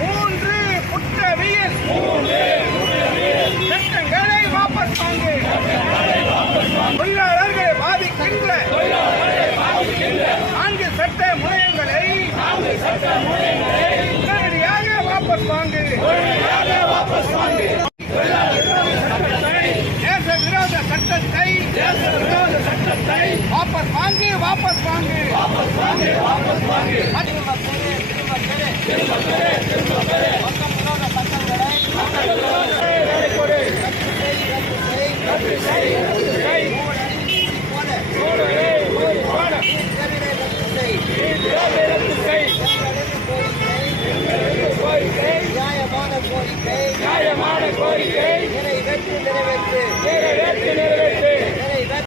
மூன்று குற்றவியல் சட்டங்களை வாபஸ் வாங்கு. தொழிலாளர்களை பாதிக்கின்ற 4 சட்ட முனையங்களை உடனடியாக வாபஸ் வாங்கு. தேச விரோத சட்டத்தை வாபஸ் வாங்கு. சட்டங்களை